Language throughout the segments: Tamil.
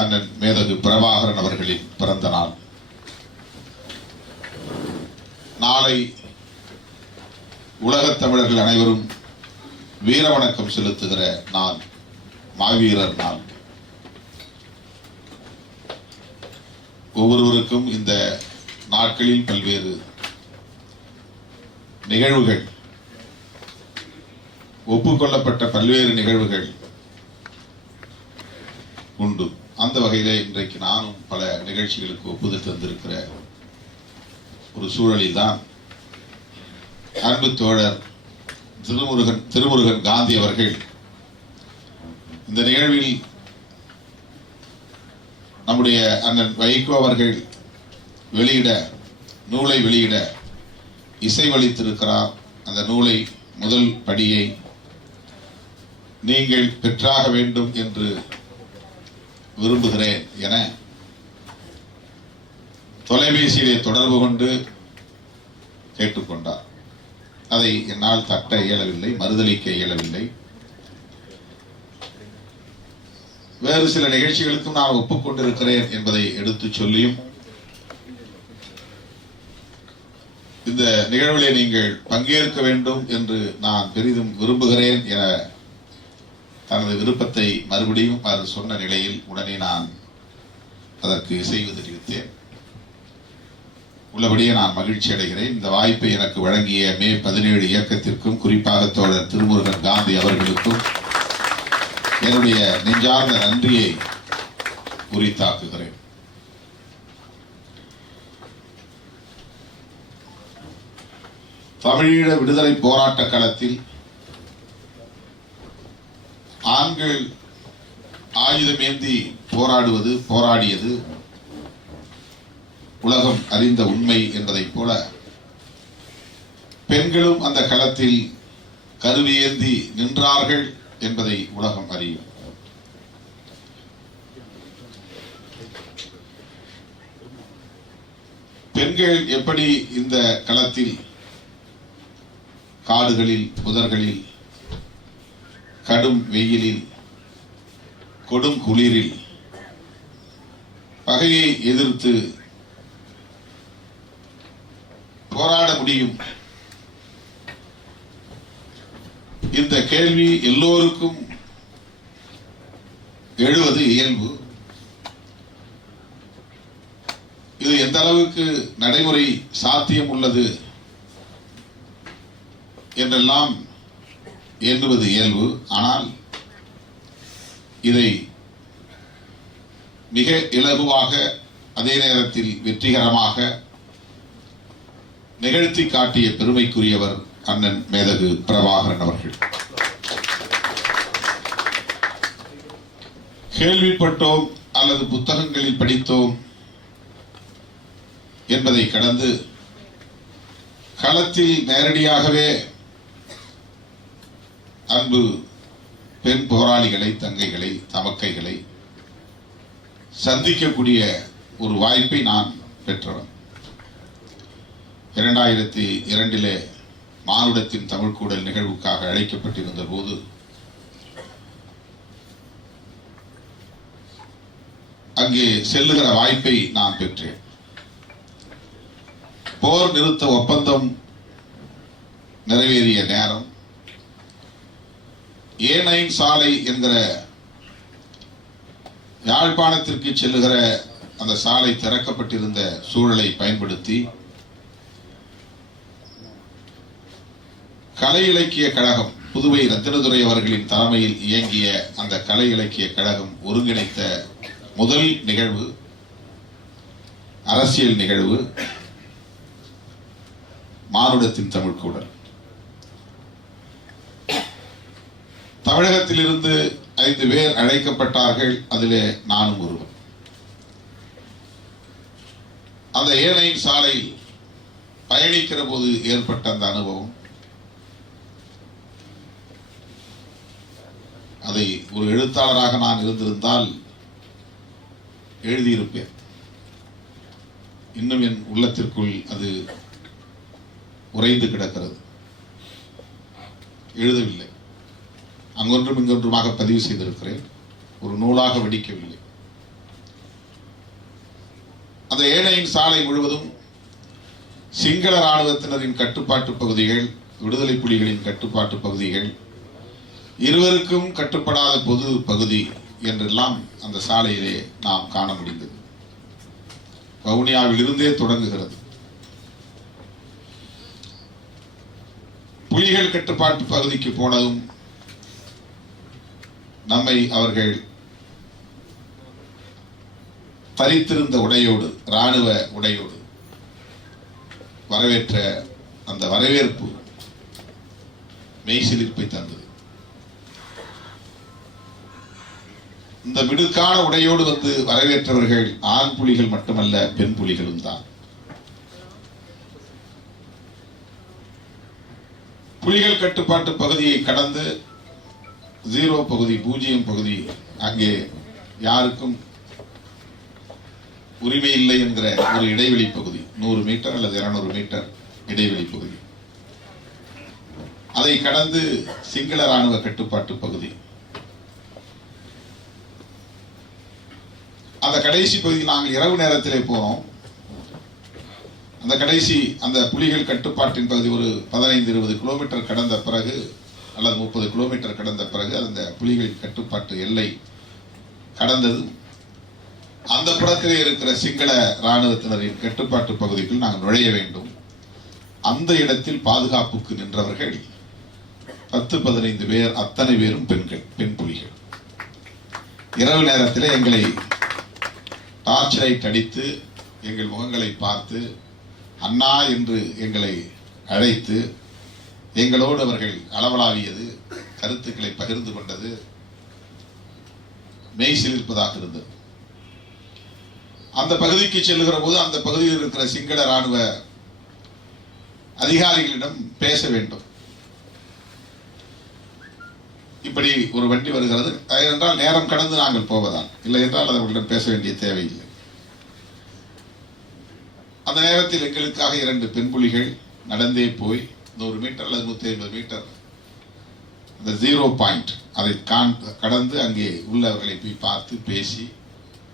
அண்ணன் மேதகு பிரபாகரன் அவர்களின் பிறந்த நாள். நாளை உலகத் தமிழர்கள் அனைவரும் வீர வணக்கம் செலுத்துகிற நாள், மாவீரர் நாள். ஒவ்வொருவருக்கும் இந்த நாட்களில் பல்வேறு நிகழ்வுகள், ஒப்புக்கொள்ளப்பட்ட பல்வேறு நிகழ்வுகள் உண்டு. அந்த வகையிலே இன்றைக்கு நானும் பல நிகழ்ச்சிகளுக்கு ஒப்புதல் தந்திருக்கிற ஒரு சூழலில் தான் அன்பு தோழர் திருமுருகன் காந்தி அவர்கள் இந்த நிகழ்வில் நம்முடைய அண்ணன் வைகோ அவர்கள் நூலை வெளியிட இசைவளித்திருக்கிறார். அந்த நூலை முதல் படியை நீங்கள் பெற்றாக வேண்டும் என்று விரும்புகிறேன் என தொலைபேசியிலே தொடர்பு கொண்டு கேட்டுக்கொண்டார். அதை என்னால் தட்ட இயலவில்லை, மறுதளிக்க இயலவில்லை. வேறு சில நிகழ்ச்சிகளுக்கும் நான் ஒப்புக்கொண்டிருக்கிறேன் என்பதை எடுத்து சொல்லியும், இந்த நிகழ்விலே நீங்கள் பங்கேற்க வேண்டும் என்று நான் பெரிதும் விரும்புகிறேன் என தனது விருப்பத்தை மறுபடியும் அவர் சொன்ன நிலையில் உடனே நான் அதற்கு இசைவு தெரிவித்தேன். உள்ளபடியே நான் மகிழ்ச்சி அடைகிறேன். இந்த வாய்ப்பை எனக்கு வழங்கிய மே 17 இயக்கத்திற்கும், குறிப்பாக தோழர் திருமுருகன் காந்தி அவர்களுக்கும் என்னுடைய நெஞ்சார்ந்த நன்றியை உரித்தாக்குகிறேன். தமிழீழ விடுதலை போராட்ட களத்தில் ஆண்கள் ஆயுதமேந்தி போராடியது உலகம் அறிந்த உண்மை என்பதைப் போல, பெண்களும் அந்த களத்தில் கருவியேந்தி நின்றார்கள் என்பதை உலகம் அறியும். பெண்கள் எப்படி இந்த களத்தில் காடுகளில், புதர்களில், கடும் வெயிலில், கொடும் குளிரில் பகையை எதிர்த்து போராட முடியும்? இந்த கேள்வி எல்லோருக்கும் எழுவது இயல்பு. இது எந்த அளவுக்கு நடைமுறை சாத்தியம் உள்ளது என்றெல்லாம் எண்ணுவது இயல்பு. ஆனால் இதை மிக இலகுவாக, அதே நேரத்தில் வெற்றிகரமாக நிகழ்த்தி காட்டிய பெருமைக்குரியவர் அண்ணன் மேதகு பிரபாகரன் அவர்கள். கேள்விப்பட்டோம் அல்லது புத்தகங்களில் படித்தோம் என்பதை கடந்து களத்தில் நேரடியாகவே அன்பு பெண் போராளிகளை, தங்கைகளை, தமக்கைகளை சந்திக்கக்கூடிய ஒரு வாய்ப்பை நான் பெற்றவன். 2002 மானுடத்தின் தமிழ் கூடல் நிகழ்வுக்காக அழைக்கப்பட்டிருந்த போது அங்கே செல்லுகிற வாய்ப்பை நான் பெற்றேன். போர் நிறுத்த ஒப்பந்தம் நிறைவேறிய நேரம், A9 சாலை என்கிற யாழ்ப்பாணத்திற்கு செல்லுகிற அந்த சாலை திறக்கப்பட்டிருந்த சூழலை பயன்படுத்தி கலை இலக்கிய கழகம், புதுவை ரத்தினதுரை அவர்களின் தலைமையில் இயங்கிய அந்த கலை இலக்கிய கழகம் ஒருங்கிணைத்த முதல் நிகழ்வு, அரசியல் நிகழ்வு, மானுடத்தின் தமிழ் கூடல். தமிழகத்திலிருந்து 5 பேர் அழைக்கப்பட்டார்கள். அதிலே நானும் ஒருவன். அந்த A9 சாலை பயணிக்கிற போது ஏற்பட்ட அந்த அனுபவம், அதை ஒரு எழுத்தாளராக நான் இருந்திருந்தால் எழுதியிருப்பேன். இன்னும் என் உள்ளத்திற்குள் அது உறைந்து கிடக்கிறது. எழுதவில்லை, அங்கொன்றும் இங்கொன்றுமாக பதிவு செய்திருக்கிறேன். ஒரு நூலாக வெடிக்கவில்லை. அந்த ஏனையின் சாலை முழுவதும் சிங்கள இராணுவத்தினரின் கட்டுப்பாட்டு பகுதிகள், விடுதலை புலிகளின் கட்டுப்பாட்டு பகுதிகள், இருவருக்கும் கட்டுப்படாத பொது பகுதி என்றெல்லாம் அந்த சாலையிலே நாம் காண முடிந்தது. வவுனியாவில் இருந்தே தொடங்குகிறது. புலிகள் கட்டுப்பாட்டு பகுதிக்கு போனதும் நம்மை அவர்கள் தரித்திருந்த உடையோடு, இராணுவ உடையோடு வரவேற்ற அந்த வரவேற்பு மெய்சிலிர்ப்பை தந்தது. இந்த மிடுக்கான உடையோடு வந்து வரவேற்றவர்கள் ஆண் புலிகள் மட்டுமல்ல, பெண் புலிகளும் தான். புலிகள் கட்டுப்பாட்டு பகுதியை கடந்து 0 பகுதி, 0 பகுதி, அங்கே யாருக்கும் உரிமை இல்லை என்கிற ஒரு இடைவெளி பகுதி, 100 மீட்டர் அல்லது 200 மீட்டர் இடைவெளி பகுதி. அதை கடந்து சிங்கள இராணுவ கட்டுப்பாட்டு பகுதி. அந்த கடைசி பகுதியில் நாங்கள் இரவு நேரத்திலே போனோம். அந்த கடைசி அந்த புலிகள் கட்டுப்பாட்டின் பகுதி ஒரு 15-20 கிலோமீட்டர் கடந்த பிறகு அல்லது 30 கிலோமீட்டர் கடந்த பிறகு அந்த புலிகளின் கட்டுப்பாட்டு எல்லை கடந்தது. அந்த புறத்திலே இருக்கிற சிங்கள இராணுவத்தினரின் கட்டுப்பாட்டு பகுதிக்குள் நாங்கள் நுழைய வேண்டும். அந்த இடத்தில் பாதுகாப்புக்கு நின்றவர்கள் 10-15 பேர், அத்தனை பேரும் பெண்கள், பெண் புலிகள். இரவு நேரத்தில் எங்களை டார்ச் லைட் அடித்து எங்கள் முகங்களை பார்த்து அண்ணா என்று எங்களை அழைத்து எங்களோடு அவர்கள் அளவலாவியது, கருத்துக்களை பகிர்ந்து கொண்டது மெய் சிலிர்ப்பதாக இருந்தது. அந்த பகுதிக்கு செல்லுகிற போது அந்த பகுதியில் இருக்கிற சிங்கள இராணுவ அதிகாரிகளிடம் பேச வேண்டும். இப்படி ஒரு வண்டி வருகிறது என்றால் நேரம் கடந்து நாங்கள் போவதான், இல்லை என்றால் அவர்களிடம் பேச வேண்டிய தேவையில்லை. அந்த நேரத்தில் எங்களுக்காக 2 பெண் புலிகள் நடந்தே போய் 100 மீட்டர் அல்லது 150 மீட்டர் அந்த 0 பாயிண்ட் அதை கடந்து அங்கே உள்ளவர்களை போய் பார்த்து பேசி,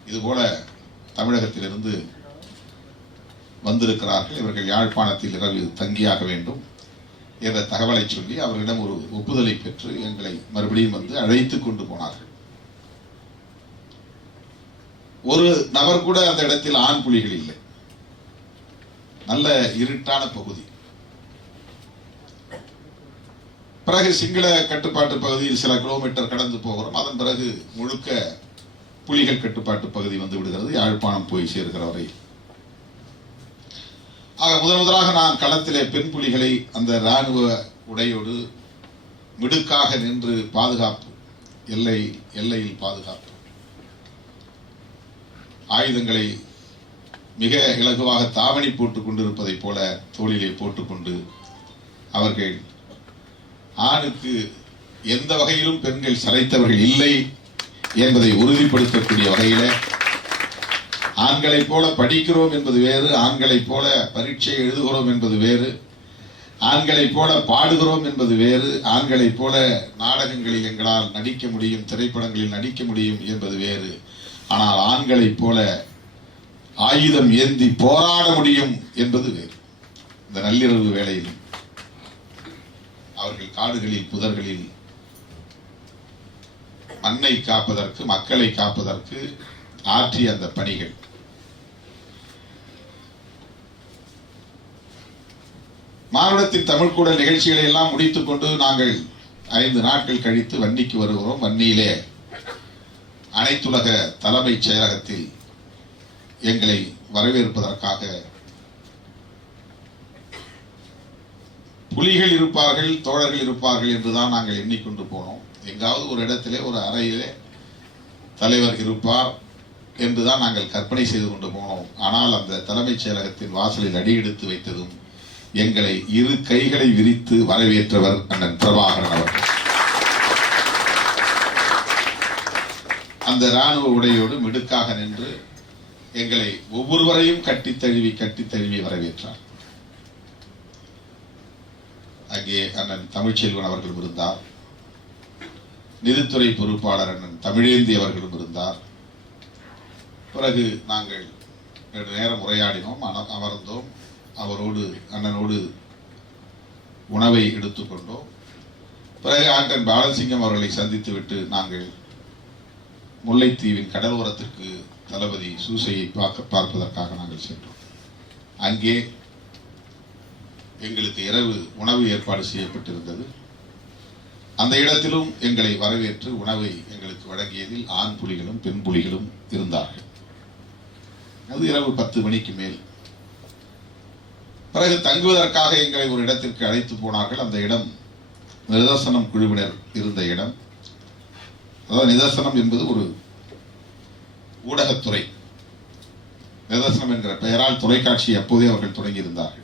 இதுபோல தமிழகத்திலிருந்து வந்திருக்கிறார்கள், இவர்கள் யாழ்ப்பாணத்தில் இரவு தங்கியாக வேண்டும் என்ற தகவலை சொல்லி அவர்களிடம் ஒரு ஒப்புதலை பெற்று எங்களை மறுபடியும் வந்து அழைத்து கொண்டு போனார்கள். ஒரு நபர் கூட அந்த இடத்தில் ஆண் புலிகள் இல்லை. நல்ல இருட்டான பகுதி. பிறகு சிங்கள கட்டுப்பாட்டு பகுதியில் சில கிலோமீட்டர் கடந்து போகிறோம். அதன் பிறகு முழுக்க புலிகள் கட்டுப்பாட்டு பகுதி வந்து விடுகிறது, யாழ்ப்பாணம் போய் சேர்கிற வரை. ஆக முதலாக நான் களத்திலே பெண் புலிகளை அந்த இராணுவ உடையோடு மிடுக்காக நின்று பாதுகாப்பு, எல்லையில் பாதுகாப்பு, ஆயுதங்களை மிக இலகுவாக தாவணி போட்டுக் கொண்டிருப்பதைப் போல தோளிலே போட்டுக்கொண்டு அவர்கள் ஆணுக்கு எந்த வகையிலும் பெண்கள் சளைத்தவர்கள் இல்லை என்பதை உறுதிப்படுத்தக்கூடிய வகையில, ஆண்களைப் போல படிக்கிறோம் என்பது வேறு, ஆண்களைப் போல பரீட்சை எழுதுகிறோம் என்பது வேறு, ஆண்களைப் போல பாடுகிறோம் என்பது வேறு, ஆண்களைப் போல நாடகங்களில் எங்களால் நடிக்க முடியும், திரைப்படங்களில் நடிக்க முடியும் என்பது வேறு. ஆனால் ஆண்களைப் போல ஆயுதம் ஏந்தி போராட முடியும் என்பது வேறு. இந்த நள்ளிரவு வேளையிலும் அவர்கள் காடுகளில், புதர்களில் மண்ணை காப்பதற்கு, மக்களை காப்பதற்கு ஆற்றிய அந்த பணிகள். மானுடத்தின் தமிழ்கூடல் நிகழ்ச்சிகளை எல்லாம் முடித்துக் கொண்டு நாங்கள் 5 நாட்கள் கழித்து வன்னிக்கு வருகிறோம். வன்னியிலே அனைத்துலக தலைமைச் செயலகத்தில் எங்களை வரவேற்பதற்காக புலிகள் இருப்பார்கள், தோழர்கள் இருப்பார்கள் என்றுதான் நாங்கள் எண்ணிக்கொண்டு போனோம். எங்காவது ஒரு இடத்திலே, ஒரு அறையிலே தலைவர் இருப்பார் என்றுதான் நாங்கள் கற்பனை செய்து கொண்டு போனோம். ஆனால் அந்த தலைமைச் செயலகத்தின் வாசலில் அடியெடுத்து வைத்ததும் எங்களை 2 கைகளை விரித்து வரவேற்றவர் அண்ணன் பிரபாகரன் அவர்கள். அந்த இராணுவ உடையோடு மிடுக்காக நின்று எங்களை ஒவ்வொருவரையும் கட்டித் தழுவி வரவேற்றார். அங்கே அண்ணன் தமிழ்ச்செல்வன் அவர்களும் இருந்தார், நிதித்துறை பொறுப்பாளர் அண்ணன் தமிழேந்தி அவர்களும் இருந்தார். பிறகு நாங்கள் நேரம் உரையாடினோம், அமர்ந்தோம், அவரோடு அண்ணனோடு உணவை எடுத்துக்கொண்டோம். பிறகு ஆண்டன் பாலசிங்கம் அவர்களை சந்தித்துவிட்டு நாங்கள் முல்லைத்தீவின் கடலோரத்திற்கு தளபதி சூசையை பார்ப்பதற்காக நாங்கள் சென்றோம். அங்கே எங்களுக்கு இரவு உணவு ஏற்பாடு செய்யப்பட்டிருந்தது. அந்த இடத்திலும் எங்களை வரவேற்று உணவை எங்களுக்கு வழங்கியதில் ஆண் புலிகளும் பெண் புலிகளும் இருந்தார்கள். அது இரவு 10 மணிக்கு மேல். பிறகு தங்குவதற்காக எங்களை ஒரு இடத்திற்கு அழைத்து போனார்கள். அந்த இடம் நிதர்சனம் குழுவினர் இருந்த இடம். அதாவது நிதர்சனம் என்பது ஒரு ஊடகத்துறை. நிதர்சனம் என்கிற பெயரால் தொலைக்காட்சி அப்போதே அவர்கள் தொடங்கியிருந்தார்கள்.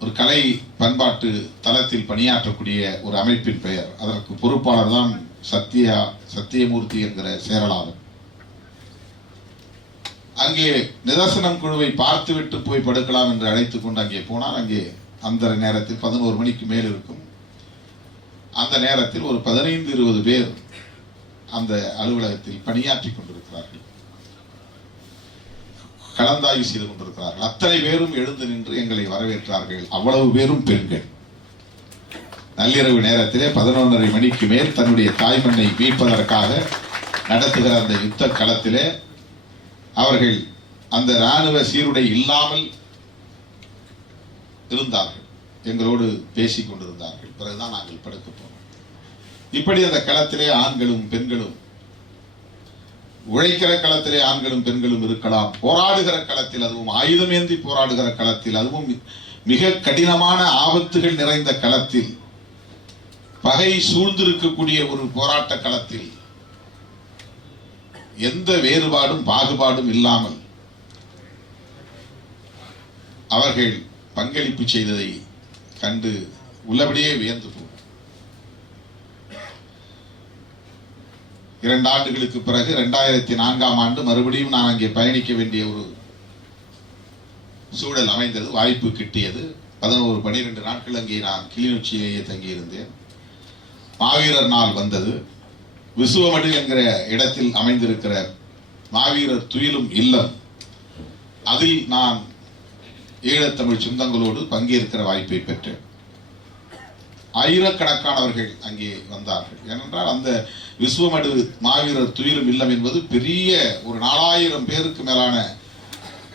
ஒரு கலை பண்பாட்டு தளத்தில் பணியாற்றக்கூடிய ஒரு அமைப்பின் பெயர். அதற்கு பொறுப்பாளர் தான் சத்தியமூர்த்தி என்கிற சேரலாளர். அங்கே நிதர்சனம் குழுவை பார்த்துவிட்டு போய் படுக்கலாம் என்று அழைத்துக் கொண்டு அங்கே போனால், அங்கே அந்த நேரத்தில் 11 மணிக்கு மேல் இருக்கும். அந்த நேரத்தில் ஒரு 15-20 பேர் அந்த அலுவலகத்தில் பணியாற்றிக் கொண்டிருக்கிறார்கள், கலந்தாய்வு செய்து கொண்டிருக்கிறார்கள். அத்தனை பேரும் எழுந்து நின்று எங்களை வரவேற்றார்கள். அவ்வளவு பேரும் பெண்கள். நள்ளிரவு நேரத்திலே 11:30 மணிக்கு மேல் தன்னுடைய தாய்மண்ணை மீட்பதற்காக நடத்துகிற அந்த யுத்த களத்திலே அவர்கள் அந்த இராணுவ சீருடை இல்லாமல் இருந்தார்கள். எங்களோடு பேசிக் கொண்டிருந்தார்கள். பிறகுதான் நாங்கள் படுக்க போனோம். இப்படி அந்த களத்திலே ஆண்களும் பெண்களும், உழைக்கிற களத்திலே ஆண்களும் பெண்களும் இருக்கலாம், போராடுகிற களத்தில், அதுவும் ஆயுதமேந்தி போராடுகிற களத்தில், அதுவும் மிக கடினமான ஆபத்துகள் நிறைந்த களத்தில், பகை சூழ்ந்திருக்கக்கூடிய ஒரு போராட்ட களத்தில் எந்த வேறுபாடும் பாகுபாடும் இல்லாமல் அவர்கள் பங்களிப்பு செய்ததை கண்டு உள்ளபடியே வியந்து போகும். 2 ஆண்டுகளுக்கு பிறகு 2004ஆம் ஆண்டு மறுபடியும் நான் அங்கே பயணிக்க வேண்டிய ஒரு சூழல் அமைந்தது, வாய்ப்பு கிட்டியது. 11-12 நாட்கள் அங்கே நான் கிளிநொச்சியிலேயே தங்கியிருந்தேன். மாவீரர் நாள் வந்தது. விசுவமடு என்கிற இடத்தில் அமைந்திருக்கிற மாவீரர் துயிலும் இல்லம், அதில் நான் ஈழத்தமிழ் சொந்தங்களோடு பங்கேற்கிற வாய்ப்பை பெற்றேன். ஆயிரக்கணக்கானவர்கள் அங்கே வந்தார்கள். ஏனென்றால் அந்த விசுவமடு மாவீரர் துயிலும் இல்லம் என்பது பெரிய ஒரு 4000 பேருக்கு மேலான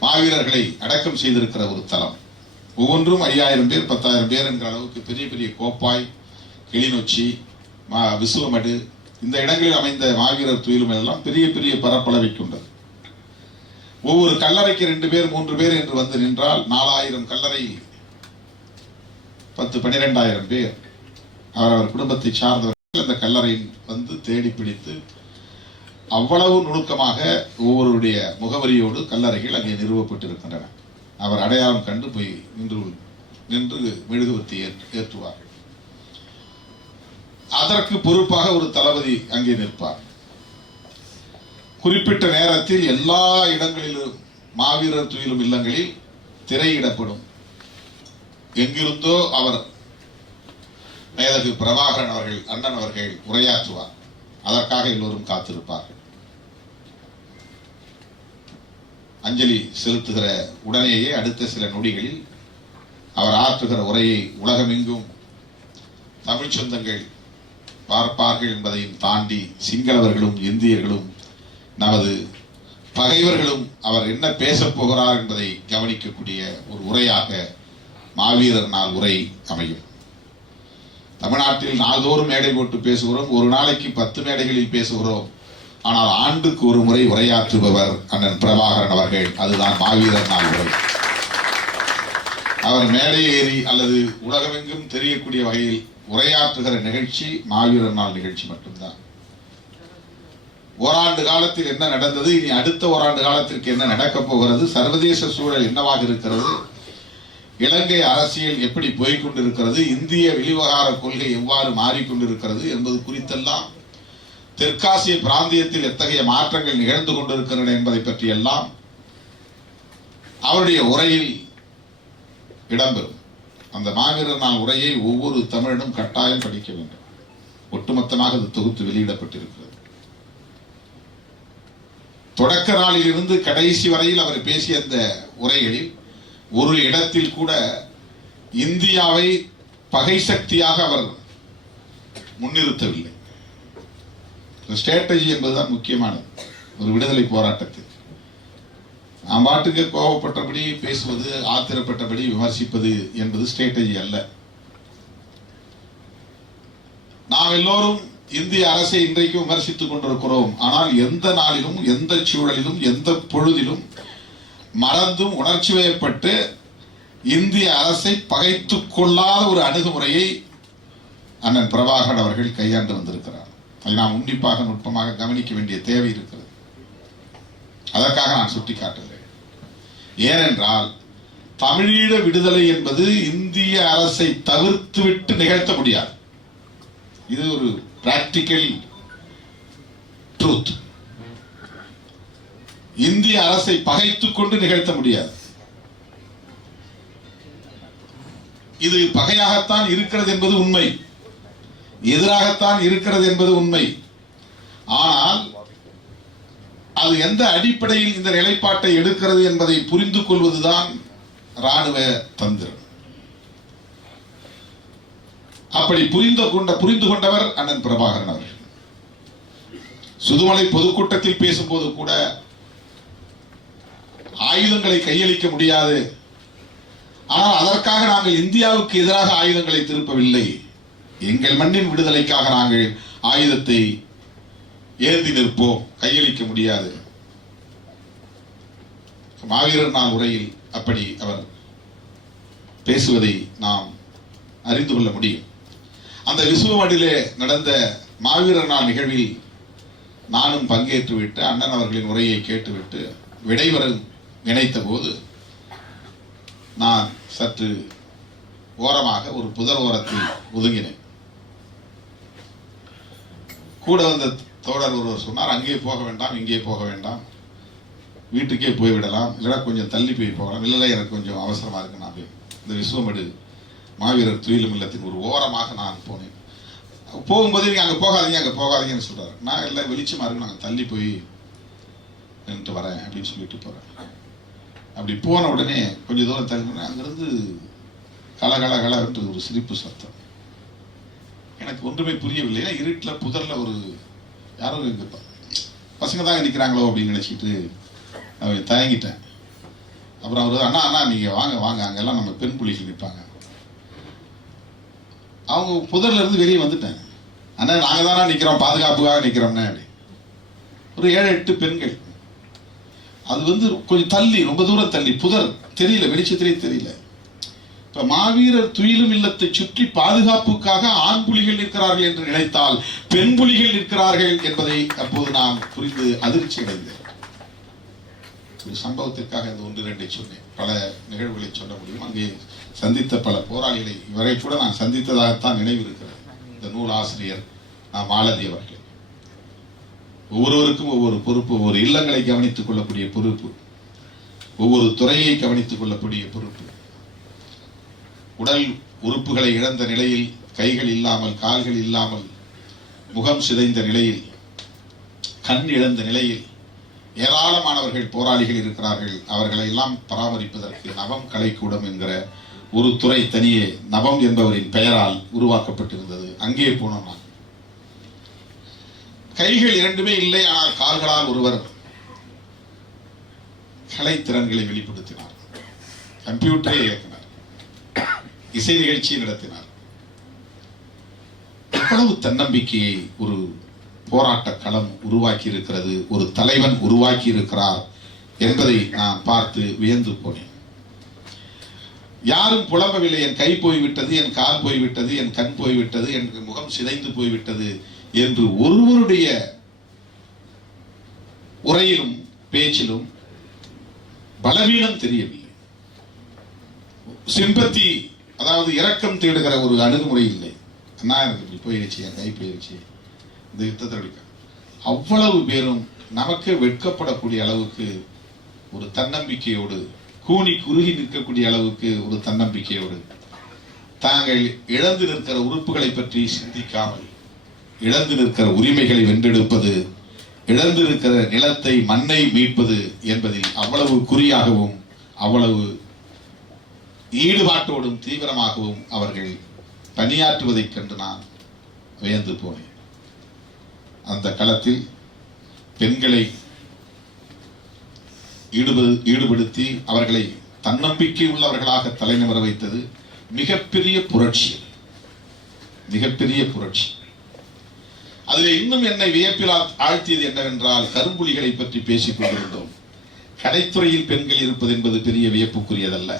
மாவீரர்களை அடக்கம் செய்திருக்கிற ஒரு தலம். ஒவ்வொன்றும் 5000 பேர் 10,000 பேர் என்கிற அளவுக்கு பெரிய பெரிய கோப்பாய், கிளிநொச்சி, விசுவமடு, இந்த இடங்களில் அமைந்த மாவீரர் துயிலும் எல்லாம் பெரிய பெரிய பரப்பளவை கொண்டது. ஒவ்வொரு கல்லறைக்கு 2 பேர் 3 பேர் என்று வந்து நின்றால் 4000 கல்லறை 10-12,000 பேர் அவரவர் குடும்பத்தை சார்ந்தவர்கள் அந்த கல்லறையில் வந்து தேடி பிடித்து அவ்வளவு நுணுக்கமாக ஒவ்வொருடைய முகவரியோடு கல்லறைகள் அங்கே நிறுவப்பட்டிருக்கின்றன. அவர் அடையாளம் கண்டு போய் நின்று மெழுகுவர்த்தி ஏற்றுவார்கள். அதற்கு பொறுப்பாக ஒரு தளபதி அங்கே நிற்பார். குறிப்பிட்ட நேரத்தில் எல்லா இடங்களிலும் மாவீரர் துயிலும் இல்லங்களில் திரையிடப்படும். எங்கிருந்தோ அவர் மேதகு பிரபாகரன் அவர்கள், அண்ணன் அவர்கள் உரையாற்றுவார். அதற்காக எல்லோரும் காத்திருப்பார்கள். அஞ்சலி செலுத்துகிற உடனேயே அடுத்த சில நொடிகளில் அவர் ஆற்றுகிற உரையை உலகமெங்கும் தமிழ் சொந்தங்கள் பார்ப்பார்கள் என்பதையும் தாண்டி சிங்களவர்களும் இந்தியர்களும் நமது பகைவர்களும் அவர் என்ன பேசப் போகிறார் என்பதை கவனிக்கக்கூடிய ஒரு உரையாக மாவீரர் நாள் உரை அமையும். தமிழ்நாட்டில் நாள்தோறும் மேடை போட்டு பேசுகிறோம், ஒரு நாளைக்கு 10 மேடைகளில் பேசுகிறோம். ஆனால் ஆண்டுக்கு ஒரு முறை உரையாற்றுபவர் அண்ணன் பிரபாகரன் அவர்கள். அதுதான் மாவீரர் நாள் உரை. அவர் மேடை ஏறி அல்லது உலகமெங்கும் தெரியக்கூடிய வகையில் உரையாற்றுகிற நிகழ்ச்சி மாவீரர் நாள் நிகழ்ச்சி மட்டும்தான். ஓராண்டு காலத்தில் என்ன நடந்தது, இனி அடுத்த ஓராண்டு காலத்திற்கு என்ன நடக்கப் போகிறது, சர்வதேச சூழல் என்னவாக இருக்கிறது, இலங்கை அரசியல் எப்படி போய்கொண்டிருக்கிறது, இந்திய வெளிவகார கொள்கை எவ்வாறு மாறிக்கொண்டிருக்கிறது என்பது குறித்தெல்லாம், தெற்காசிய பிராந்தியத்தில் எத்தகைய மாற்றங்கள் நிகழ்ந்து கொண்டிருக்கின்றன என்பதை பற்றி எல்லாம் அவருடைய உரையில் இடம்பெறும். அந்த மாவீரர் நாள் உரையை ஒவ்வொரு தமிழனும் கட்டாயம் படிக்க வேண்டும். ஒட்டுமொத்தமாக அது தொகுத்து வெளியிடப்பட்டிருக்கிறது. தொடக்க நாளில் இருந்து கடைசி வரையில் அவர் பேசிய அந்த உரைகளில் ஒரு இடத்தில் கூட இந்தியாவை பகை சக்தியாக அவர் முன்னிறுத்தவில்லை. ஸ்ட்ராட்டஜி என்பதுதான் முக்கியமானது ஒரு விடுதலை போராட்டத்தில். நாம் பாட்டுக்கு கோபப்பட்டபடி பேசுவது, ஆத்திரப்பட்டபடி விமர்சிப்பது என்பது ஸ்ட்ராட்டஜி அல்ல. நாம் எல்லோரும் இந்திய அரசை இன்றைக்கு விமர்சித்துக் கொண்டிருக்கிறோம். ஆனால் எந்த நாளிலும், எந்த சூழலிலும், எந்த பொழுதிலும் மறந்தும் உணர்ச்சி வயப்பட்டு இந்திய அரசை பகைத்துக் கொள்ளாத ஒரு அணுகுமுறையை அண்ணன் பிரபாகரன் அவர்கள் கையாண்டு வந்திருக்கிறார். அதை நாம் உன்னிப்பாக நுட்பமாக கவனிக்க வேண்டிய தேவை இருக்கிறது. அதற்காக நான் சுட்டிக்காட்டுகிறேன். ஏனென்றால் தமிழீழ விடுதலை என்பது இந்திய அரசை தவிர்த்துவிட்டு நிகழ்த்த முடியாது. இது ஒரு பிராக்டிக்கல் ட்ரூத். இந்திய அரசை பகைத்துக் கொண்டு நிகழ்த்த முடியாது. இது பகையாகத்தான் இருக்கிறது என்பது உண்மை, எதிராகத்தான் இருக்கிறது என்பது உண்மை. ஆனால் அது எந்த அடிப்படையில் இந்த நிலைப்பாட்டை எடுக்கிறது என்பதை புரிந்து கொள்வதுதான் ராணுவ தந்திரம். அப்படி புரிந்து கொண்டவர் அண்ணன் பிரபாகரன் அவர்கள். சுதுமலை பொதுக்கூட்டத்தில் பேசும்போது கூட ஆயுதங்களை கையளிக்க முடியாது, ஆனால் அதற்காக நாங்கள் இந்தியாவுக்கு எதிராக ஆயுதங்களை திருப்பவில்லை, எங்கள் மண்ணின் விடுதலைக்காக நாங்கள் ஆயுதத்தை ஏந்தி நிற்போம், கையளிக்க முடியாது. மாவீரர் நாள் உரையில் அப்படி அவர் பேசுவதை நாம் அறிந்து கொள்ள முடியும். அந்த விசுவமடியிலே நடந்த மாவீரர் நாள் நிகழ்வில் நானும் பங்கேற்றுவிட்டு அண்ணன் அவர்களின் உரையை கேட்டுவிட்டு விடைபெற நினைத்த போது நான் சற்று ஓரமாக ஒரு புதர் ஓரத்தில் ஒதுங்கினேன். கூட வந்த தோழர் ஒருவர் சொன்னார், அங்கே போக வேண்டாம், இங்கே போக வேண்டாம், வீட்டுக்கே போய்விடலாம், இல்லைனா கொஞ்சம் தள்ளி போய் போகலாம். இல்லை, எனக்கு கொஞ்சம் அவசரமா இருக்கு, நான் இந்த விசுவமடு மாவீரர் துயிலும் இல்லத்தின் ஒரு ஓரமாக நான் போனேன். போகும்போது நீங்க அங்கே போகாதீங்க, அங்கே போகாதீங்கன்னு சொல்றாரு. நான் எல்லாம் வெளிச்சமா இருக்கு, நாங்கள் தள்ளி போய் நின்று வரேன் அப்படின்னு சொல்லிட்டு போறேன். அப்படி போன உடனே கொஞ்சம் தூரம் தள்ளி அங்கிருந்து கல என்று ஒரு சிரிப்பு சத்தம். எனக்கு ஒன்றுமே புரியவில்லை. இருட்டில் புதர்ல ஒரு யாரோ பசங்க தான் நிற்கிறாங்களோ அப்படின்னு நினைச்சிட்டு தயங்கிட்டேன். அப்புறம் அவரு, அண்ணா அண்ணா நீங்க வாங்க வாங்க, அங்கெல்லாம் நம்ம பெண் புலிகள் நிற்பாங்க. அவங்க புதர்ல இருந்து வெளியே வந்துட்டேன். அண்ணா நாங்க தானே நிக்கிறோம், பாதுகாப்புக்காக நிக்கிறோம்னா. அப்படி ஒரு 7-8 பெண்கள். அது கொஞ்சம் தள்ளி, ரொம்ப தூரம் தள்ளி, புதர் தெரியல, வெளிச்சத்திலே தெரியல. இப்ப மாவீரர் துயிலும் இல்லத்தை சுற்றி பாதுகாப்புக்காக ஆண் புலிகள் இருக்கிறார்கள் என்று நினைத்தால் பெண் புலிகள் இருக்கிறார்கள் என்பதை அப்போது நான் புரிந்து அதிர்ச்சி அடைந்தேன். ஒரு சம்பவத்திற்காக இந்த 1-2 சொன்னேன். பல நிகழ்வுகளை சொல்ல முடியும். அங்கே சந்தித்த பல போராளிகளை இவரை கூட நான் சந்தித்ததாகத்தான் நினைவு இருக்கிறது. இந்த நூல் ஆசிரியர் மாலதி அவர்கள். ஒவ்வொருவருக்கும் ஒவ்வொரு பொறுப்பு, ஒவ்வொரு இல்லங்களை கவனித்துக் கொள்ளக்கூடிய பொறுப்பு, ஒவ்வொரு துறையை கவனித்துக் கொள்ளக்கூடிய பொறுப்பு. உடல் உறுப்புகளை இழந்த நிலையில், கைகள் இல்லாமல், கால்கள் இல்லாமல், முகம் சிதைந்த நிலையில், கண் இழந்த நிலையில் ஏராளமானவர்கள் போராளிகள் இருக்கிறார்கள். அவர்களை எல்லாம் பராமரிப்பதற்கு நவம் கலைக்கூடம் என்கிற ஒரு துறை தனியே நவம் என்பவரின் பெயரால் உருவாக்கப்பட்டிருந்தது. அங்கே போனோம். நான் கைகள் இரண்டுமே இல்லை, ஆனால் கால்களால் ஒருவர் கலைத்திறன்களை வெளிப்படுத்தினார். கம்ப்யூட்டரை இயக்கினார், இசை நிகழ்ச்சியை நடத்தினார். எவ்வளவு தன்னம்பிக்கையை ஒரு போராட்ட களம் உருவாக்கி இருக்கிறது, ஒரு தலைவன் உருவாக்கி இருக்கிறார் என்பதை நான் பார்த்து வியந்து போனேன். யாரும் புலம்பவில்லை, என் கை போய்விட்டது, என் கால் போய்விட்டது, என் கண் போய்விட்டது, என் முகம் சிதைந்து போய்விட்டது என்று ஒருவருடைய உரையிலும் பேச்சிலும் பலவீனம் தெரியவில்லை. சிம்பத்தி, அதாவது இரக்கம் தேடுகிற ஒரு அணுகுமுறை இல்லை. அண்ணா எனக்கு இப்படி போயிடுச்சு, என் கை போயிடுச்சு, இந்த யுத்தத்தை அவ்வளவு பேரும் நமக்கு வெட்கப்படக்கூடிய அளவுக்கு ஒரு தன்னம்பிக்கையோடு, கூனி குறுகி நிற்கக்கூடிய அளவுக்கு ஒரு தன்னம்பிக்கையோடு, தாங்கள் இழந்து நிற்கிற உறுப்புகளை பற்றி சிந்திக்காமல் இழந்து நிற்கிற உரிமைகளை வென்றெடுப்பது இழந்திருக்கிற நிலத்தை மண்ணை மீட்பது என்பதில் அவ்வளவு குறியாகவும் அவ்வளவு ஈடுபாட்டோடும் தீவிரமாகவும் அவர்கள் பணியாற்றுவதைக் கண்டு நான் வியந்து போனேன். அந்த களத்தில் பெண்களை ஈடுபடுத்தி அவர்களை தன்னம்பிக்கை உள்ளவர்களாக தலைநிமிர வைத்தது மிகப்பெரிய புரட்சி. மிகப்பெரிய புரட்சி. அதில் இன்னும் என்னை வியப்பில் ஆழ்த்தியது என்னவென்றால், கரும்புலிகளை பற்றி பேசிக் கொண்டிருந்தோம். கலைத்துறையில் பெண்கள் இருப்பது என்பது பெரிய வியப்புக்குரியதல்ல.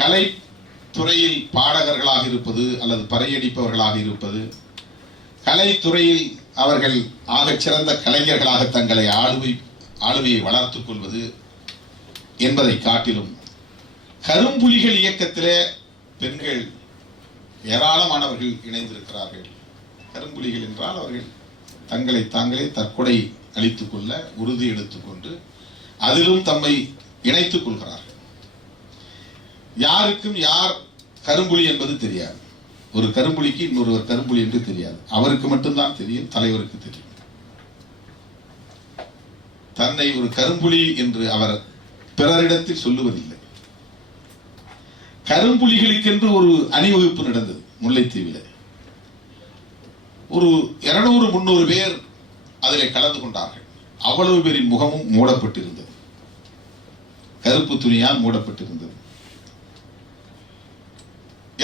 கலைத்துறையில் பாடகர்களாக இருப்பது அல்லது பறையடிப்பவர்களாக இருப்பது, கலைத்துறையில் அவர்கள் ஆகச்சிறந்த கலைஞர்களாக தங்களை ஆளுமையை வளர்த்துக் கொள்வது என்பதை காட்டிலும் கரும்புலிகள் இயக்கத்திலே பெண்கள் ஏராளமானவர்கள் இணைந்திருக்கிறார்கள். கரும்புலிகள் என்றால் அவர்கள் தங்களை தாங்களே தற்கொலை அளித்துக் கொள்ள உறுதி எடுத்துக்கொண்டு அதிலும் தம்மை இணைத்துக் கொள்கிறார்கள். யாருக்கும் யார் கரும்புலி என்பது தெரியாது. ஒரு கரும்புலிக்கு இன்னொருவர் கரும்புலி என்று தெரியாது. அவருக்கு மட்டும்தான் தெரியும், தலைவருக்கு தெரியும். தன்னை ஒரு கரும்புலி என்று அவர் பிறரிடத்தில் சொல்லுவதில்லை. கரும்புலிகளுக்கென்று ஒரு அணிவகுப்பு நடந்தது முல்லைத்தீவில். ஒரு 200-300 பேர் அதில் கலந்து கொண்டார்கள். அவ்வளவு பேரின் முகமும் மூடப்பட்டிருந்தது, கருப்பு துணியால் மூடப்பட்டிருந்தது.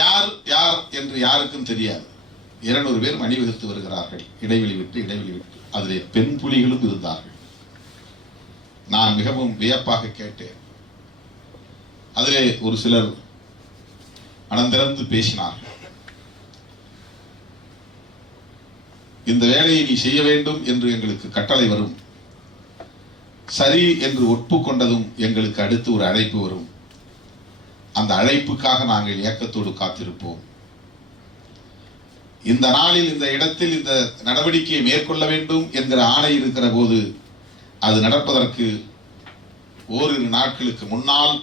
யார் யார் என்று யாருக்கும் தெரியாது. 200 பேர் அணிவகுத்து வருகிறார்கள், இடைவெளி விட்டு. அதிலே பெண் புலிகளும் இருந்தார்கள். நான் மிகவும் வியப்பாக கேட்டேன். அதிலே ஒரு சிலர் மனந்திறந்து பேசினார்கள். இந்த வேலையை நீ செய்ய வேண்டும் என்று எங்களுக்கு கட்டளை வரும், சரி என்று ஒப்புக்கொண்டதும் எங்களுக்கு அடுத்து ஒரு அழைப்பு வரும். அந்த அழைப்புக்காக நாங்கள் ஏக்கத்தோடு காத்திருப்போம். இந்த நாளில் இந்த இடத்தில் இந்த நடவடிக்கையை மேற்கொள்ள வேண்டும் என்கிற ஆணை இருக்கிற போது அது நடப்பதற்கு ஓரிரு நாட்களுக்கு முன்னால்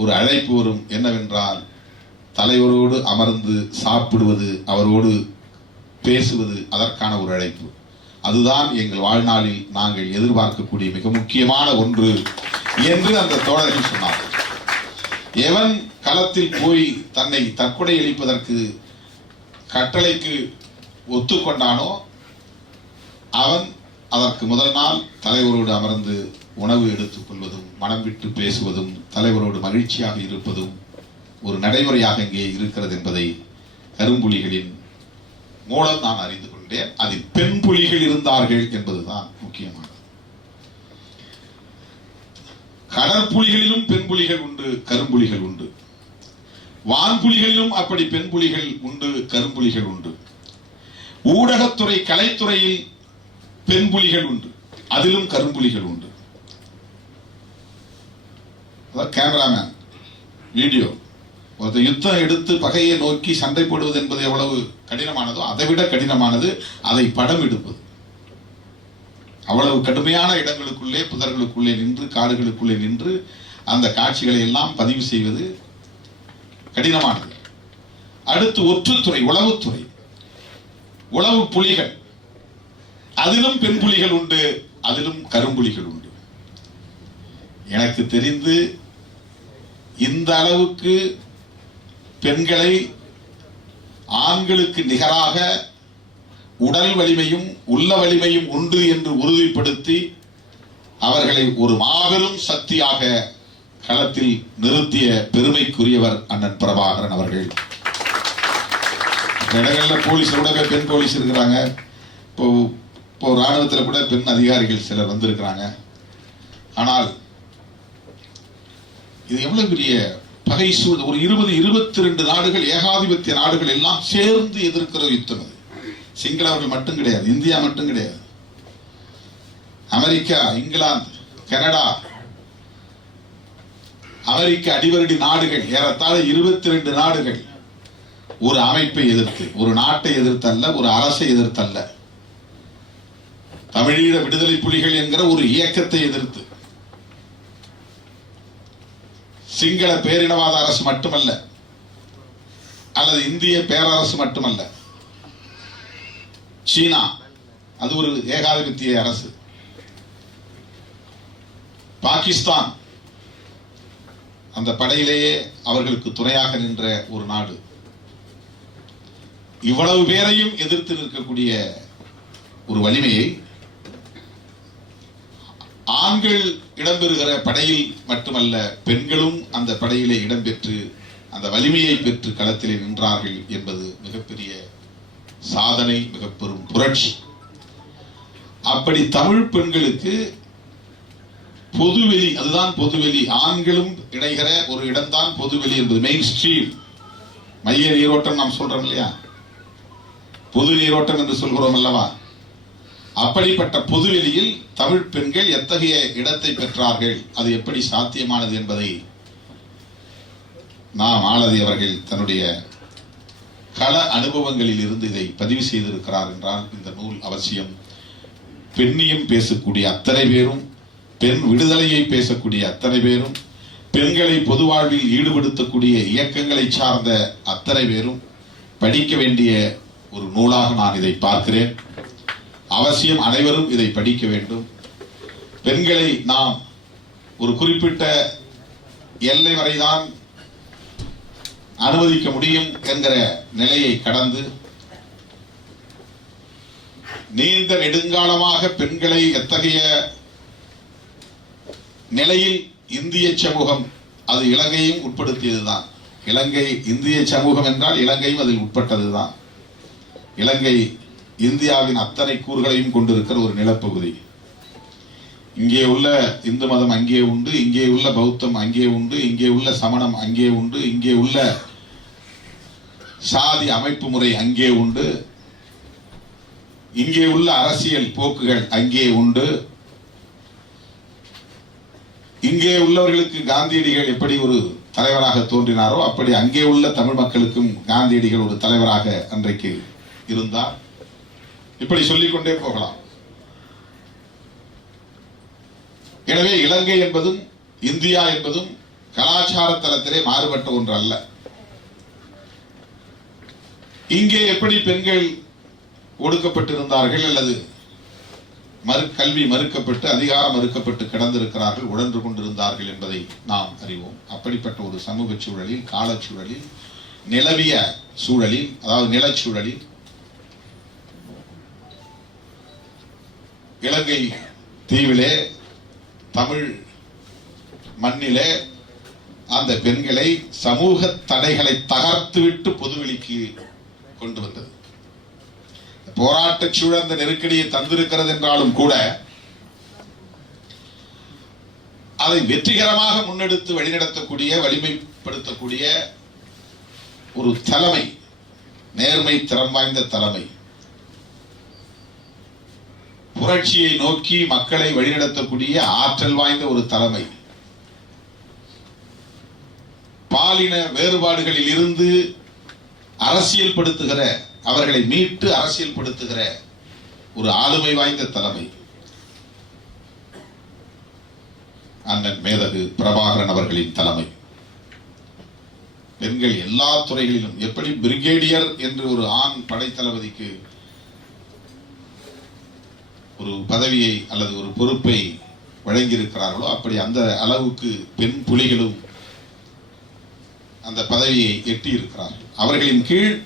ஒரு அழைப்பு வரும். என்னவென்றால், தலைவரோடு அமர்ந்து சாப்பிடுவது, அவரோடு பேசுவது, அதற்கான ஒரு அழைப்பு. அதுதான் எங்கள் வாழ்நாளில் நாங்கள் எதிர்பார்க்கக்கூடிய மிக முக்கியமான ஒன்று என்று அந்த தோழர்கள் சொன்னார்கள். எவன் களத்தில் போய் தன்னை தற்கொலை அளிப்பதற்கு கட்டளைக்கு ஒத்துக்கொண்டானோ அவன் அதற்கு முதல் நாள் தலைவரோடு அமர்ந்து உணவு எடுத்துக் கொள்வதும், மனம் விட்டு பேசுவதும், தலைவரோடு மகிழ்ச்சியாக இருப்பதும் ஒரு நடைமுறையாக இங்கே இருக்கிறது என்பதை கரும்புலிகளின் மூலம் நான் அறிந்து கொண்டேன். அதில் பெண் புலிகள் இருந்தார்கள் என்பதுதான் முக்கியமானது. கடற்புலிகளிலும் பெண் புலிகள் உண்டு, கரும்புலிகள் உண்டு. வான்புலிகளிலும் அப்படி பெண் புலிகள் உண்டு, கரும்புலிகள் உண்டு. ஊடகத்துறை, கலைத்துறையில் பெண் புலிகள் உண்டு, அதிலும் கரும்புலிகள் உண்டு. கேமராமேன், வீடியோ, ஒரு யுத்தம் எடுத்து பகையை நோக்கி சண்டை போடுவது என்பது எவ்வளவு கடினமானதோ அதைவிட கடினமானது அதை படம் எடுப்பது. அவ்வளவு கடுமையான இடங்களுக்குள்ளே, புதர்களுக்குள்ளே நின்று, காடுகளுக்குள்ளே நின்று அந்த காட்சிகளை எல்லாம் பதிவு செய்வது கடினமானது. அடுத்து ஒற்றுத்துறை, உளவுத்துறை, உளவு புலிகள், அதிலும் பெண் புலிகள் உண்டு, அதிலும் கரும்புலிகள் உண்டு. எனக்கு தெரிந்து இந்த அளவுக்கு பெண்களை ஆண்களுக்கு நிகராக உடல் வலிமையும் உள்ள வலிமையும் உண்டு என்று உறுதிப்படுத்தி அவர்களை ஒரு மாபெரும் சக்தியாக களத்தில் நிறுத்திய பெருமைக்குரியவர் அண்ணன் பிரபாகரன் அவர்கள். இடங்கள்ல போலீஸ் கூட பெண் போலீஸ் இருக்கிறாங்க. இப்போ ராணுவத்தில் கூட பெண் அதிகாரிகள் சிலர் வந்திருக்கிறாங்க. ஆனால் இது எவ்வளவு பெரிய பகை சூழல். ஒரு 20-22 நாடுகள், ஏகாதிபத்திய நாடுகள் எல்லாம் சேர்ந்து எதிர்க்கிற யுத்தம் அது. சிங்களவர்கள் மட்டும் கிடையாது, இந்தியா மட்டும் கிடையாது, அமெரிக்கா, இங்கிலாந்து, கனடா, அமெரிக்க அடிவரடி நாடுகள், ஏறத்தாழ 22 நாடுகள் ஒரு அமைப்பை எதிர்த்து, ஒரு நாட்டை எதிர்த்தல்ல, ஒரு அரசை எதிர்த்தல்ல, தமிழீழ விடுதலை புலிகள் என்கிற ஒரு இயக்கத்தை எதிர்த்து, சிங்கள பேரினவாத அரசு மட்டுமல்ல, அல்லது இந்திய பேரரசு மட்டுமல்ல, சீனா, அது ஒரு ஏகாதிபத்திய அரசு. பாகிஸ்தான் அந்த படையிலேயே அவர்களுக்கு துணையாக நின்ற ஒரு நாடு. இவ்வளவு பேரையும் எதிர்த்து நிற்கக்கூடிய ஒரு வலிமையை ஆண்கள் இடம்பெறுகிற படையில் மட்டுமல்ல, பெண்களும் அந்த படையிலே இடம்பெற்று அந்த வலிமையை பெற்று களத்திலே நின்றார்கள் என்பது மிகப்பெரிய சாதனை, மிக பெரும் புரட்சி. அப்படி தமிழ் பெண்களுக்கு பொதுவெளி, அதுதான் பொதுவெளி, ஆண்களும் இணைகிற ஒரு இடம்தான் பொதுவெளி என்பது மெயின் ஸ்ட்ரீம். மைய நீரோட்டம் நாம் சொல்றோம் இல்லையா, பொது நீரோட்டம் என்று சொல்கிறோம் அல்லவா. அப்படிப்பட்ட பொதுவெளியில் தமிழ் பெண்கள் எத்தகைய இடத்தை பெற்றார்கள், அது எப்படி சாத்தியமானது என்பதை மாலதி அவர்கள் தன்னுடைய கள அனுபவங்களில் இருந்து இதை பதிவு செய்திருக்கிறார் என்றால் இந்த நூல் அவசியம். பெண்ணியம் பேசக்கூடிய அத்தனை பேரும், பெண் விடுதலையை பேசக்கூடிய அத்தனை பேரும், பெண்களை பொது வாழ்வில் ஈடுபடுத்தக்கூடிய இயக்கங்களை சார்ந்த அத்தனை பேரும் படிக்க வேண்டிய ஒரு நூலாக நான் இதை பார்க்கிறேன். அவசியம் அனைவரும் இதை படிக்க வேண்டும். பெண்களை நாம் ஒரு குறிப்பிட்ட எல்லை வரைதான் அனுமதிக்க முடியும் என்கிற நிலையை கடந்து நீண்ட நெடுங்காலமாக பெண்களை எத்தகைய நிலையில் இந்திய சமூகம், அது இலங்கையும் உட்படுத்தியதுதான். இலங்கை இந்திய சமூகம் என்றால் இலங்கையும் அதில் உட்பட்டதுதான். இலங்கை இந்தியாவின் அத்தனை கூறுகளையும் கொண்டிருக்கிற ஒரு நிலப்பகுதி. இங்கே உள்ள இந்து மதம் அங்கே உண்டு, இங்கே உள்ள பௌத்தம் அங்கே உண்டு, இங்கே உள்ள சமணம் அங்கே உண்டு, இங்கே உள்ள சாதி அமைப்பு முறை அங்கே உண்டு, இங்கே உள்ள அரசியல் போக்குகள் அங்கே உண்டு. இங்கே உள்ளவர்களுக்கு காந்தியடிகள் எப்படி ஒரு தலைவராக தோன்றினாரோ அப்படி அங்கே உள்ள தமிழ் மக்களுக்கும் காந்தியடிகள் ஒரு தலைவராக அன்றைக்கு இருந்தார். இப்படி சொல்லிக்கொண்டே போகலாம். எனவே இலங்கை என்பதும் இந்தியா என்பதும் கலாச்சார தளத்திலே மாறுபட்ட ஒன்று அல்ல. இங்கே எப்படி பெண்கள் ஒடுக்கப்பட்டிருந்தார்கள் அல்லது கல்வி மறுக்கப்பட்டு அதிகாரம் மறுக்கப்பட்டு கிடந்திருக்கிறார்கள், உழன்று கொண்டிருந்தார்கள் என்பதை நாம் அறிவோம். அப்படிப்பட்ட ஒரு சமூக சூழலில், காலச்சூழலில், நிலவிய சூழலில், அதாவது நிலச்சூழலில் இலங்கை தீவிலே, தமிழ் மண்ணிலே அந்த பெண்களை சமூக தடைகளை தகர்த்துவிட்டு பொதுவெளிக்கு கொண்டு வந்தது. போராட்ட சூழல் நெருக்கடியை தந்திருக்கிறது என்றாலும் கூட அதை வெற்றிகரமாக முன்னெடுத்து வழிநடத்தக்கூடிய, வலிமைப்படுத்தக்கூடிய ஒரு தலைமை, நேர்மை திறம் வாய்ந்த தலைமை, புரட்சியை நோக்கி மக்களை வழிநடத்தக்கூடிய ஆற்றல் வாய்ந்த ஒரு தலைமை, பாலின வேறுபாடுகளில் இருந்து அரசியல் படுத்துகிற, அவர்களை மீட்டு அரசியல் படுத்துகிற ஒரு ஆளுமை வாய்ந்த தலைமை அண்ணன் மேதகு பிரபாகரன் அவர்களின் தலைமை. பெண்கள் எல்லா துறைகளிலும் எப்படி பிரிகேடியர் என்று ஒரு ஆண் படைத்தளபதிக்கு ஒரு பதவியை அல்லது ஒரு பொறுப்பை வழங்கியிருக்கிறார்களோ அப்படி அந்த அளவுக்கு பெண் புலிகளும் அந்த பதவியை எட்டி இருக்கிறார்கள். அவர்களின் கீழ்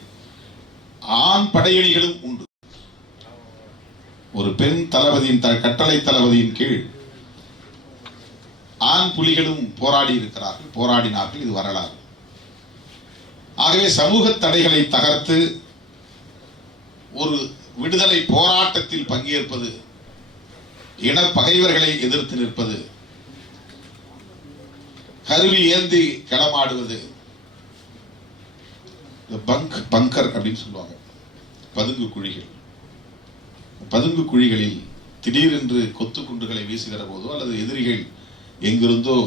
ஆண் படையணிகளும் உண்டு. ஒரு பெண் தளபதியின் கட்டளை தளபதியின் கீழ் ஆண் புலிகளும் போராடி இருக்கிறார்கள், போராடினார்கள். இது வரலாறு. ஆகவே சமூக தடைகளை தகர்த்து ஒரு விடுதலை போராட்டத்தில் பங்கேற்பது, இன பகைவர்களை எதிர்த்து நிற்பது, கருவி ஏந்தி களமாடுவது, பங்கர் அப்படின்னு சொல்லுவாங்க, பதுங்கு குழிகள். பதுங்கு குழிகளில் திடீரென்று கொத்து குண்டுகளை வீசுகிற போதோ அல்லது எதிரிகள் எங்கிருந்தோ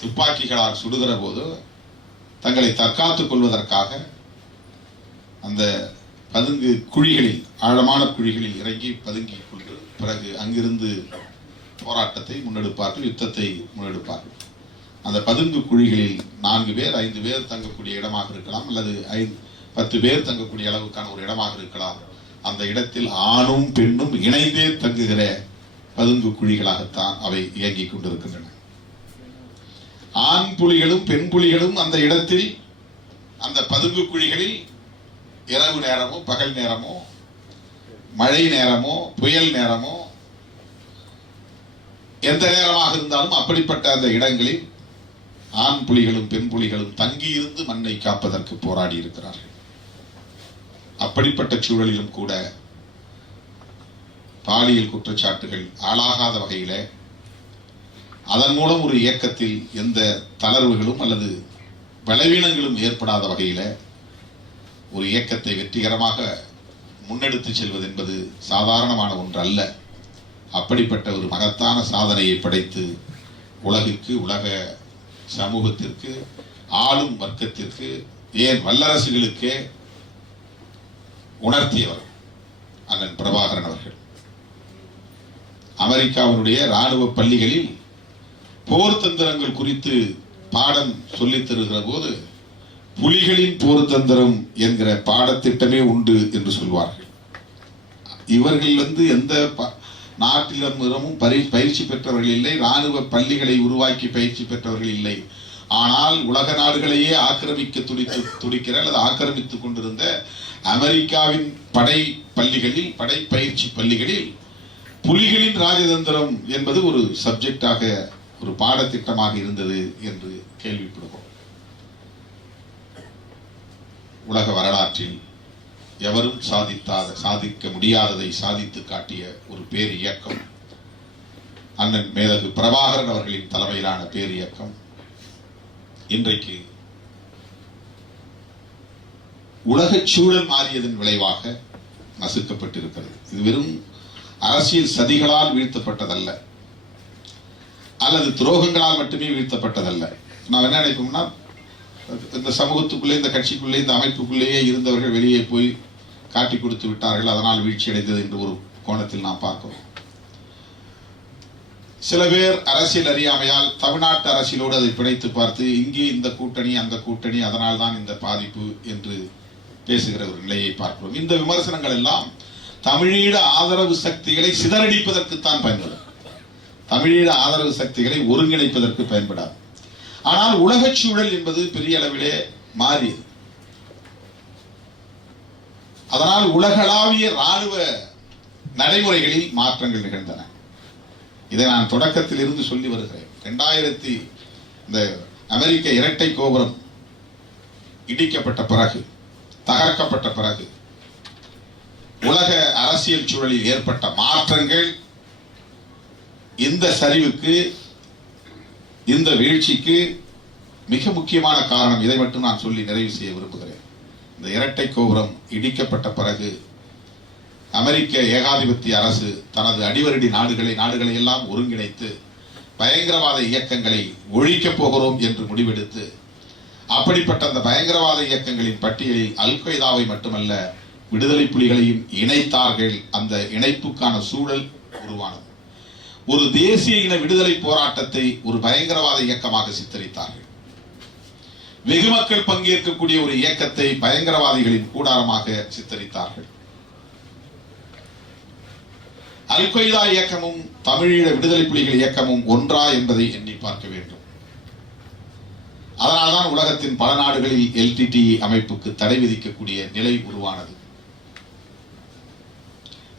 துப்பாக்கிகளால் சுடுகிற போதோ தங்களை தற்காத்துக் கொள்வதற்காக அந்த பதுங்கு குழிகளில், ஆழமான குழிகளில் இறங்கி பதுங்கிக் கொண்டு பிறகு அங்கிருந்து போராட்டத்தை முன்னெடுப்பார்கள், யுத்தத்தை முன்னெடுப்பார்கள். அந்த பதுங்கு குழிகளில் 4 பேர் 5 பேர் தங்கக்கூடிய இடமாக இருக்கலாம், அல்லது 10 பேர் தங்கக்கூடிய அளவுக்கான ஒரு இடமாக இருக்கலாம். அந்த இடத்தில் ஆணும் பெண்ணும் இணைந்தே தங்குகிற பதுங்கு குழிகளாகத்தான் அவை இயங்கிக் கொண்டிருக்கின்றன. ஆண் புலிகளும் பெண் புலிகளும் அந்த இடத்தில் அந்த பதுங்கு குழிகளில் இரவு நேரமோ பகல் நேரமோ மழை நேரமோ புயல் நேரமோ எந்த நேரமாக இருந்தாலும் அப்படிப்பட்ட அந்த இடங்களில் ஆண் புலிகளும் பெண் புலிகளும் தங்கியிருந்து மண்ணை காப்பதற்கு போராடி இருக்கிறார்கள். அப்படிப்பட்ட சூழலிலும் கூட பாலியல் குற்றச்சாட்டுகள் ஆளாகாத வகையில அதன் மூலம் ஒரு இயக்கத்தில் எந்த தளர்வுகளும் அல்லது பலவீனங்களும் ஏற்படாத வகையில ஒரு இயக்கத்தை வெற்றிகரமாக முன்னெடுத்து செல்வது என்பது சாதாரணமான ஒன்று அல்ல. அப்படிப்பட்ட ஒரு மகத்தான சாதனையை படைத்து உலகிற்கு, உலக சமூகத்திற்கு, ஆளும் வர்க்கத்திற்கு, ஏன் வல்லரசுகளுக்கே உணர்த்தியவர் அண்ணன் பிரபாகரன் அவர்கள். அமெரிக்காவினுடைய ராணுவ பள்ளிகளில் போர் தந்திரங்கள் குறித்து பாடம் சொல்லித் தருகிற போது புலிகளின் போர் தந்திரம் என்கிற பாடத்திட்டமே உண்டு என்று சொல்வார்கள். இவர்கள் எந்த நாட்டிலும் பயிற்சி பெற்றவர்கள் இல்லை, ராணுவ பள்ளிகளை உருவாக்கி பயிற்சி பெற்றவர்கள் இல்லை. ஆனால் உலக நாடுகளையே ஆக்கிரமிக்க துடிக்கிற அல்லது ஆக்கிரமித்துக் கொண்டிருந்த அமெரிக்காவின் படை பள்ளிகளில், படை பயிற்சி பள்ளிகளில் புலிகளின் ராஜதந்திரம் என்பது ஒரு சப்ஜெக்டாக, ஒரு பாடத்திட்டமாக இருந்தது என்று கேள்விப்படுவோம். உலக வரலாற்றில் எவரும் சாதிக்க முடியாததை சாதித்து காட்டிய ஒரு பேர் இயக்கம் அண்ணன் மேதகு பிரபாகரன் அவர்களின் தலைமையிலான பேர் இயக்கம் இன்றைக்கு உலக சூழல் மாறியதன் விளைவாக நசுக்கப்பட்டிருக்கிறது. இது வெறும் அரசியல் சதிகளால் வீழ்த்தப்பட்டதல்ல, அல்லது துரோகங்களால் மட்டுமே வீழ்த்தப்பட்டதல்ல. நாம் என்ன நினைப்போம்னா, இந்த சமூகத்துக்குள்ளே, இந்த கட்சிக்குள்ளே, இந்த அமைப்புக்குள்ளேயே இருந்தவர்கள் வெளியே போய் காட்டி கொடுத்து விட்டார்கள், அதனால் வீழ்ச்சி அடைந்தது என்று ஒரு கோணத்தில் நாம் பார்க்கிறோம். சில பேர் அரசியல் அறியாமையால் தமிழ்நாட்டு அரசியலோடு அதை பிணைத்து பார்த்து இங்கே இந்த கூட்டணி அந்த கூட்டணி அதனால் தான் இந்த பாதிப்பு என்று பேசுகிற ஒரு நிலையை பார்க்கிறோம். இந்த விமர்சனங்கள் எல்லாம் தமிழீழ ஆதரவு சக்திகளை சிதறடிப்பதற்குத்தான் பயன்படும். தமிழீழ ஆதரவு சக்திகளை ஒருங்கிணைப்பதற்கு பயன்படாது. ஆனால் உலக சூழல் என்பது பெரிய அளவிலே மாறியது. அதனால் உலகளாவிய ராணுவ நடைமுறைகளில் மாற்றங்கள் நிகழ்ந்தன. இதை நான் தொடக்கத்தில் இருந்து சொல்லி வருகிறேன். 2000 இந்த அமெரிக்க இரட்டை கோபுரம் இடிக்கப்பட்ட பிறகு, தகர்க்கப்பட்ட பிறகு உலக அரசியல் சூழலில் ஏற்பட்ட மாற்றங்கள் இந்த சரிவுக்கு, இந்த வீழ்ச்சிக்கு மிக முக்கியமான காரணம். இதை மட்டும் நான் சொல்லி நிறைவு செய்ய விரும்புகிறேன். இந்த இரட்டை கோபுரம் இடிக்கப்பட்ட பிறகு அமெரிக்க ஏகாதிபத்திய அரசு தனது அடிவருடி நாடுகளை எல்லாம் ஒருங்கிணைத்து பயங்கரவாத இயக்கங்களை ஒழிக்கப் போகிறோம் என்று முடிவெடுத்து, அப்படிப்பட்ட அந்த பயங்கரவாத இயக்கங்களின் பட்டியலில் அல் கொய்தாவை மட்டுமல்ல விடுதலை புலிகளையும் இணைத்தார்கள். அந்த இணைப்புக்கான சூழல் உருவானது. ஒரு தேசிய இன விடுதலை போராட்டத்தை ஒரு பயங்கரவாத இயக்கமாக சித்தரித்தார்கள். வெகு மக்கள் பங்கேற்கக்கூடிய ஒரு இயக்கத்தை பயங்கரவாதிகளின் கூடாரமாக சித்தரித்தார்கள். அல் கொய்தா இயக்கமும் தமிழீழ விடுதலை புலிகள் இயக்கமும் ஒன்றா என்பதை எண்ணி பார்க்க வேண்டும். அதனால்தான் உலகத்தின் பல நாடுகளில் LTTE அமைப்புக்கு தடை விதிக்கக்கூடிய நிலை உருவானது.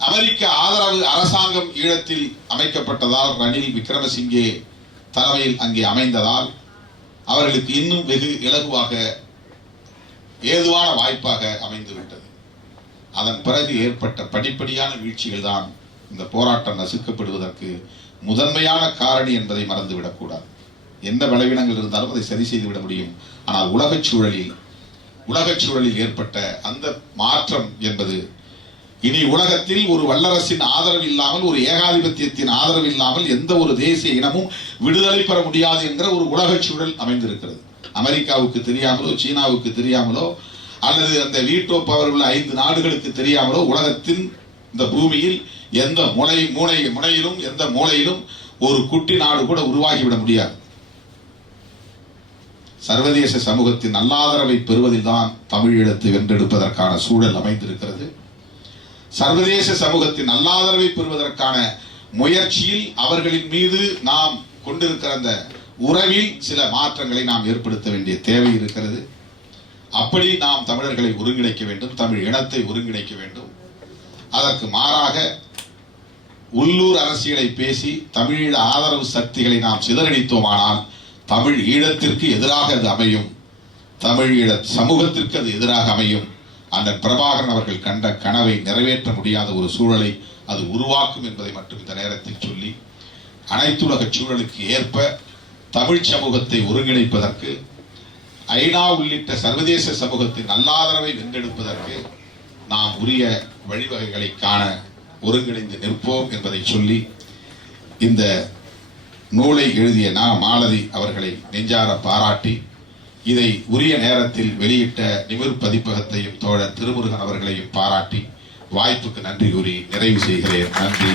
அமெரிக்க ஆதரவு அரசாங்கம் ஈழத்தில் அமைக்கப்பட்டதால், ரணில் விக்ரமசிங்கே தலைமையில் அங்கே அமைந்ததால் அவர்களுக்கு இன்னும் வெகு இலகுவாக, ஏதுவான வாய்ப்பாக அமைந்துவிட்டது. அதன் பிறகு ஏற்பட்ட படிப்படியான வீழ்ச்சிகள் தான் இந்த போராட்டம் நசுக்கப்படுவதற்கு முதன்மையான காரணி என்பதை மறந்துவிடக்கூடாது. என்ன பலவீனங்கள் இருந்தாலும் அதை சரி செய்து விட முடியும். ஆனால் உலகச் சூழலில் ஏற்பட்ட அந்த மாற்றம் என்பது இனி உலகத்தில் ஒரு வல்லரசின் ஆதரவு இல்லாமல், ஒரு ஏகாதிபத்தியத்தின் ஆதரவு இல்லாமல் எந்த ஒரு தேசிய இனமும் விடுதலை பெற முடியாது என்கிற ஒரு உலகச் சூழல் அமைந்திருக்கிறது. அமெரிக்காவுக்கு தெரியாமலோ, சீனாவுக்கு தெரியாமலோ, அல்லது அந்த வீட்டோ பவர் உள்ள 5 நாடுகளுக்கு தெரியாமலோ உலகத்தின் இந்த பூமியில் எந்த முனையிலும் எந்த மூலையிலும் ஒரு குட்டி நாடு கூட உருவாகிவிட முடியாது. சர்வதேச சமூகத்தின் நல்லாதரவை பெறுவதில் தான் தமிழீழத்தை வென்றெடுப்பதற்கான சூழல் அமைந்திருக்கிறது. சர்வதேச சமூகத்தின் நல்லாதரவை பெறுவதற்கான முயற்சியில் அவர்களின் மீது நாம் கொண்டிருக்கிற அந்த உறவில் சில மாற்றங்களை நாம் ஏற்படுத்த வேண்டிய தேவை இருக்கிறது. அப்படி நாம் தமிழர்களை ஒருங்கிணைக்க வேண்டும், தமிழ் இனத்தை ஒருங்கிணைக்க வேண்டும். அதற்கு மாறாக உள்ளூர் அரசியலை பேசி தமிழீழ ஆதரவு சக்திகளை நாம் சிதறடித்தோமானால் தமிழ் ஈழத்திற்கு எதிராக அது அமையும், தமிழீழ சமூகத்திற்கு அது எதிராக அமையும். அண்ணன் பிரபாகரன் அவர்கள் கண்ட கனவை நிறைவேற்ற முடியாத ஒரு சூழலை அது உருவாக்கும் என்பதை மட்டும் இந்த நேரத்தில் சொல்லி, அனைத்துலக சூழலுக்கு ஏற்ப தமிழ் சமூகத்தை ஒருங்கிணைப்பதற்கு, ஐநா உள்ளிட்ட சர்வதேச சமூகத்தின் நல்லாதரவை வென்றெடுப்பதற்கு நாம் உரிய வழிவகைகளை காண ஒருங்கிணைந்து நிற்போம் என்பதை சொல்லி, இந்த நூலை எழுதிய மாலதி அவர்களை நெஞ்சார பாராட்டி, இதை உரிய நேரத்தில் வெளியிட்ட நிமிர் பதிப்பகத்தையும் தோழர் திருமுருகன் அவர்களையும் பாராட்டி வாய்ப்புக்கு நன்றி கூறி நிறைவு செய்கிறேன். நன்றி.